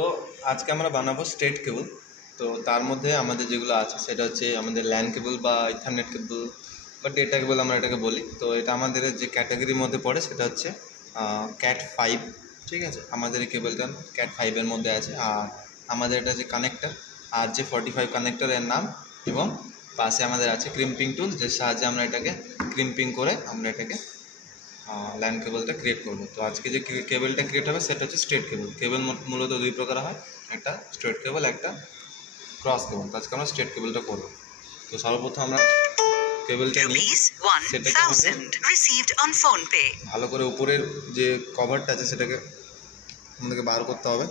তো আজকে আমরা বানাবো স্ট্রেট কেবল। তো তার মধ্যে আমাদের যেগুলো আছে সেটা হচ্ছে আমাদের ল্যান কেবল বা ইথারনেট কেবল বা ডেটা কেবল আমরা এটাকে বলি। তো এটা আমাদের যে ক্যাটাগরির মধ্যে পড়ে সেটা হচ্ছে CAT5, ঠিক আছে। আমাদের এই কেবলটা CAT5-এর মধ্যে আছে। আর আমাদের এটা যে কানেক্টার RJ45 কানেক্টারের নাম, এবং পাশে আমাদের আছে ক্রিম্পিং টুল, যে সাহায্যে আমরা এটাকে ক্রিম্পিং করে আমরা এটাকে ল্যান কেবলটা ক্রিয়েট করবো। তো আজকে যে কেবলটা ক্রিয়েট হবে সেটা হচ্ছে স্ট্রেট কেবল। কেবল মূলত দুই প্রকার হয়, একটা স্ট্রেট কেবল, একটা ক্রস কেবল। তো আজকে আমরা স্ট্রেট কেবলটা করবো। তো সর্বপ্রথম আমরা কেবলটা নিই, সেটাকে ভালো করে উপরের যে কভারটা আছে সেটাকে আমাদেরকে বার করতে হবে।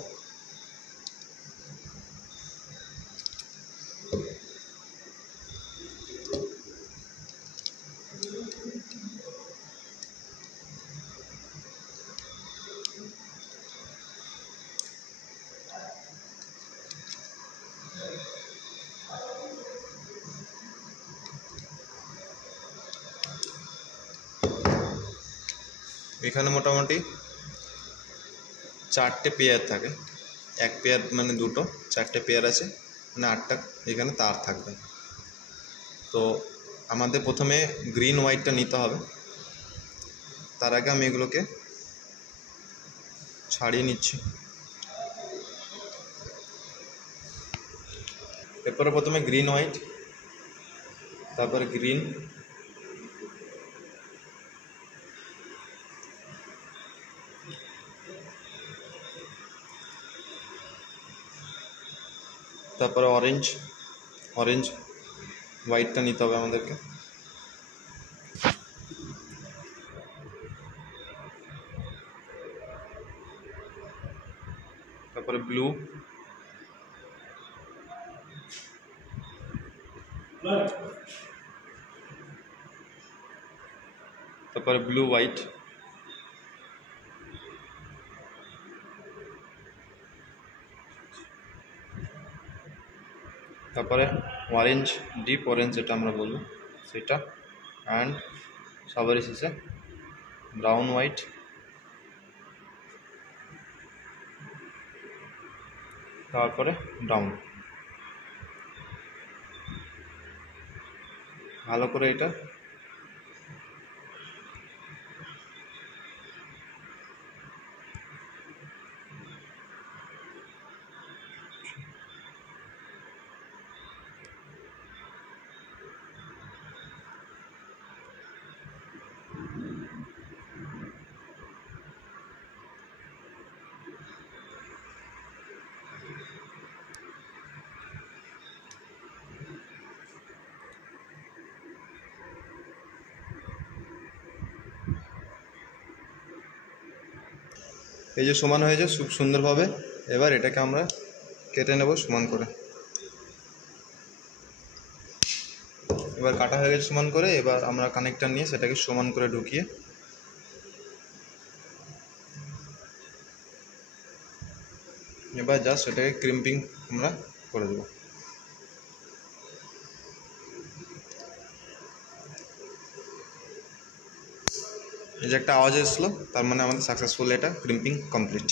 এখানে মোটামুটি 4টে পেয়ার থাকে, এক পেয়ার মানে দুটো, 4টে পেয়ার আছে, মানে 8টা এখানে তার থাকবে। তো আমাদের প্রথমে গ্রিন হোয়াইটটা নিতে হবে। তার আগে আমি এগুলোকে ছাড়িয়ে নিচ্ছি। এরপরে প্রথমে গ্রিন হোয়াইট, তারপরে গ্রিন, তারপরে অরেঞ্জ হোয়াইটটা নিতে হবে আমাদেরকে। তারপরে ব্লু, তারপরে ব্লু হোয়াইট, তারপরে অরেঞ্জ, ডিপ অরেঞ্জ যেটা আমরা বলবো সেটা, অ্যান্ড সবারই শেষে ব্রাউন হোয়াইট, তারপরে ব্রাউন। ভালো করে এটা এই যে সমান হয়েছে খুব সুন্দরভাবে। এবার এটাকে আমরা কেটে নেব সমান করে। এবার কাটা হয়ে গেছে সমান করে। এবার আমরা কানেক্টার নিয়ে সেটাকে সমান করে ঢুকিয়ে এবার জাস্ট এটাকে ক্রিম্পিং আমরা করে দেবো। এই যে একটা আওয়াজ এসলো, তার মানে আমাদের সাকসেসফুল এটা ক্রিম্পিং কমপ্লিট।